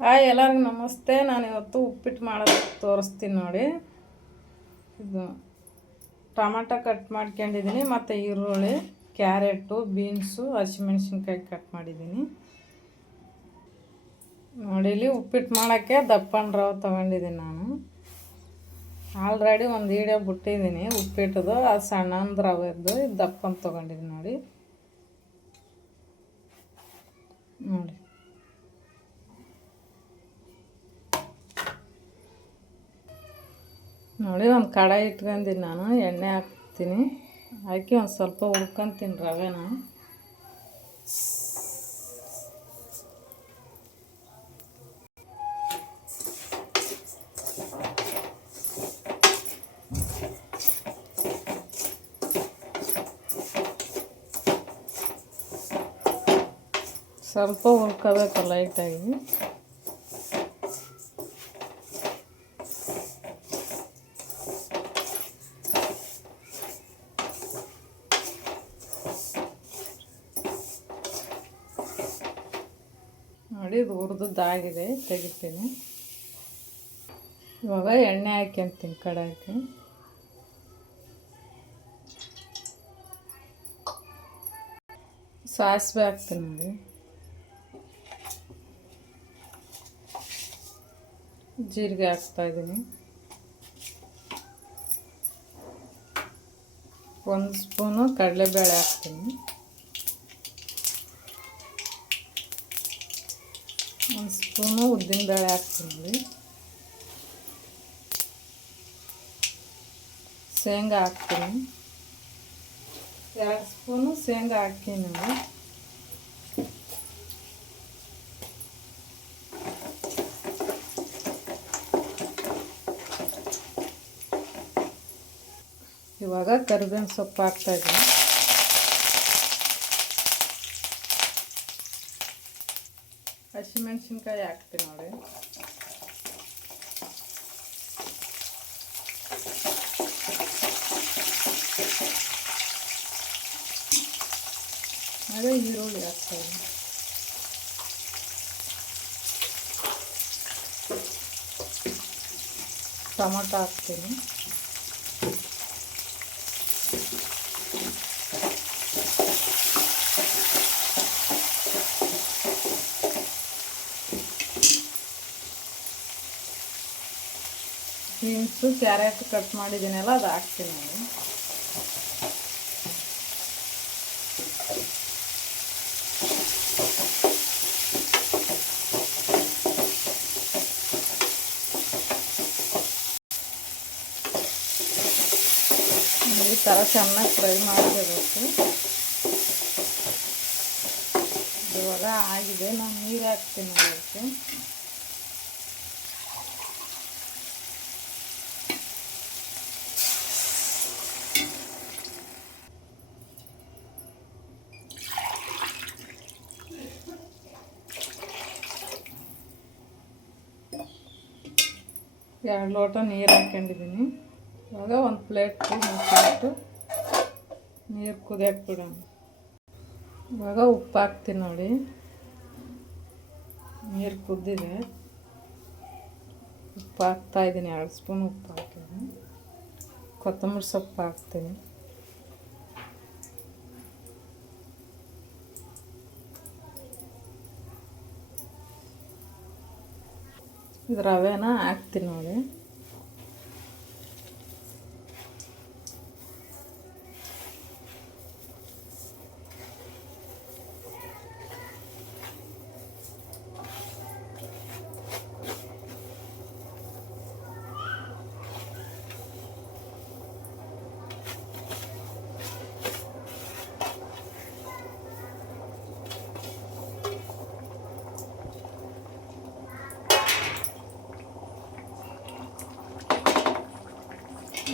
Hi ಎಲ್ಲರಿಗೂ ನಮಸ್ತೆ. ನಾನು ಇವತ್ತು ಉಪ್ಪಿಟ್ಟು ಮಾಡೋದು ತೋರಿಸ್ತೀನಿ ನೋಡಿ. ಇದು ಟೊಮಾಟೊ ಕಟ್ ಮಾಡ್ಕೊಂಡಿದ್ದೀನಿ, ಮತ್ತು ಈರುಳ್ಳಿ, ಕ್ಯಾರೆಟು, ಬೀನ್ಸು, ಹಸಿಮೆಣ್ಸಿನ್ಕಾಯಿ ಕಟ್ ಮಾಡಿದ್ದೀನಿ ನೋಡಿ. ಇಲ್ಲಿ ಉಪ್ಪಿಟ್ಟು ಮಾಡೋಕ್ಕೆ ದಪ್ಪನ ರವೆ ತೊಗೊಂಡಿದ್ದೀನಿ. ನಾನು ಆಲ್ರೆಡಿ ಒಂದು ವೀಡಿಯೋ ಬಿಟ್ಟಿದ್ದೀನಿ ಉಪ್ಪಿಟ್ಟದು. ಅದು ಸಣ್ಣಂದು ರವೆದ್ದು, ಇದು ದಪ್ಪನ ತೊಗೊಂಡಿದ್ದೀನಿ ನೋಡಿ. ನೋಡಿ ಒಂದು ಕಡಾಯಿ ಇಟ್ಕೊಂಡಿನಿ. ನಾನು ಎಣ್ಣೆ ಹಾಕ್ತೀನಿ, ಹಾಕಿ ಒಂದು ಸ್ವಲ್ಪ ಹುರ್ಕೊಂತೀನಿ ರವೆನ. ಸ್ವಲ್ಪ ಹುರ್ಕೋಬೇಕು ಲೈಟಾಗಿ. ನೋಡಿ ಇದು ಹುರಿದದ್ದಾಗಿದೆ, ತೆಗಿತೀನಿ. ಇವಾಗ ಎಣ್ಣೆ ಹಾಕ್ಯಂತೀನಿ ಕಡಾಯಿಗೆ. ಸಾಸಿವೆ ಹಾಕ್ತೀನಿ ನೋಡಿ. ಜೀರಿಗೆ ಹಾಕ್ತಾಯಿದ್ದೀನಿ. 1 ಸ್ಪೂನು ಕಡಲೆಬೇಳೆ ಹಾಕ್ತೀನಿ. 1 ಸ್ಪೂನು ಉದ್ದಿನಬೇಳೆ ಹಾಕ್ತೀನಿ. ಶೇಂಗಾ ಹಾಕ್ತೀನಿ. 2 ಸ್ಪೂನು ಶೇಂಗಾ ಹಾಕ್ತೀನಿ. ಇವಾಗ ಕರಿಬೇವಿನ ಸೊಪ್ಪು ಹಾಕ್ತಾಯಿದ್ದೀನಿ. ಹಸಿಮೆಣ್ಸಿನ್ಕಾಯಿ ಹಾಕ್ತೀನಿ ನೋಡಿ. ಅದೇ ಈರುಳ್ಳಿ ಹಾಕ್ತಾಯಿದ್ದೀನಿ. ಟೊಮೊಟೊ ಹಾಕ್ತೀನಿ. ಬೀನ್ಸು, ಕ್ಯಾರೆಟ್ ಕಟ್ ಮಾಡಿದ್ದೀನಲ್ಲ, ಅದು ಹಾಕ್ತೀನಿ ನಾನು. ಈ ಥರ ಚೆನ್ನಾಗಿ ಫ್ರೈ ಮಾಡಬೇಕು. ಇವಾಗ ಆಗಿದೆ, ನಾನು ನೀರು ಹಾಕ್ತೀನಿ ಅದಕ್ಕೆ. ಎರಡು ಲೋಟ ನೀರು ಹಾಕ್ಕೊಂಡಿದ್ದೀನಿ. ಇವಾಗ ಒಂದು ಪ್ಲೇಟ್ ಮುಚ್ಚಿಬಿಟ್ಟು ನೀರು ಕುದಿಯಕ್ಕೆ ಬಿಡೋಣ. ಇವಾಗ ಉಪ್ಪು ಹಾಕ್ತೀನಿ ನೋಡಿ. ನೀರು ಕುದ್ದಿದೆ, ಉಪ್ಪು ಹಾಕ್ತಾಯಿದ್ದೀನಿ. 2 ಸ್ಪೂನ್ ಉಪ್ಪು ಹಾಕಿದ್ದೀನಿ. ಕೊತ್ತಂಬರಿ ಸೊಪ್ಪು ಹಾಕ್ತೀನಿ. ಇದು ರವೆನ ಹಾಕ್ತೀನಿ ನೋಡಿ.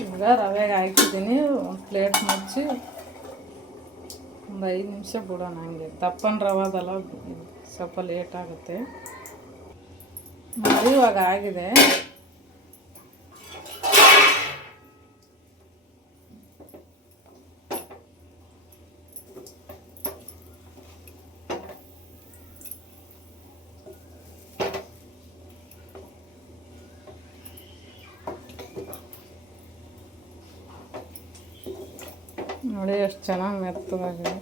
ಈಗ ರವೆಗೆ ಹಾಕಿದ್ದೀನಿ. ಒಂದು ಪ್ಲೇಟ್ ಮುಚ್ಚಿ ಒಂದು 5 ನಿಮಿಷ ಬಿಡೋಣ. ಹಂಗೆ ದಪ್ಪನ ರವಾದಲ್ಲ, ಸ್ವಲ್ಪ ಲೇಟ್ ಆಗುತ್ತೆ ನೋಡಿ. ಇವಾಗ ಆಗಿದೆ. ನೋಡಿ ಎಷ್ಟು ಚೆನ್ನಾಗಿ ಮೆತ್ತಗಾಗಿದೆ.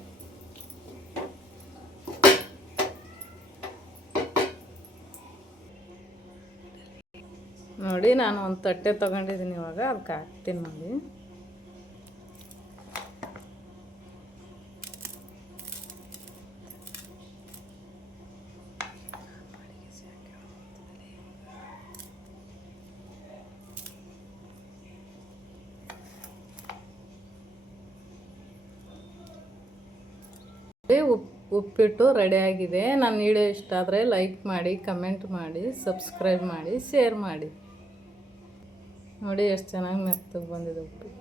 ನೋಡಿ ನಾನು ಒಂದು ತಟ್ಟೆ ತೊಗೊಂಡಿದ್ದೀನಿ, ಇವಾಗ ಅದಕ್ಕೆ ಹಾಕ್ತೀನಿ ನೋಡಿ. ಉಪ್ಪಿಟ್ಟು ರೆಡಿಯಾಗಿದೆ. ನನ್ನ ವಿಡಿಯೋ ಇಷ್ಟ ಆದರೆ ಲೈಕ್ ಮಾಡಿ, ಕಮೆಂಟ್ ಮಾಡಿ, ಸಬ್ಸ್ಕ್ರೈಬ್ ಮಾಡಿ, ಶೇರ್ ಮಾಡಿ. ನೋಡಿ ಎಷ್ಟು ಚೆನ್ನಾಗಿ ಮೆತ್ತಗೆ ಬಂದಿದೆ ಉಪ್ಪಿಟ್ಟು.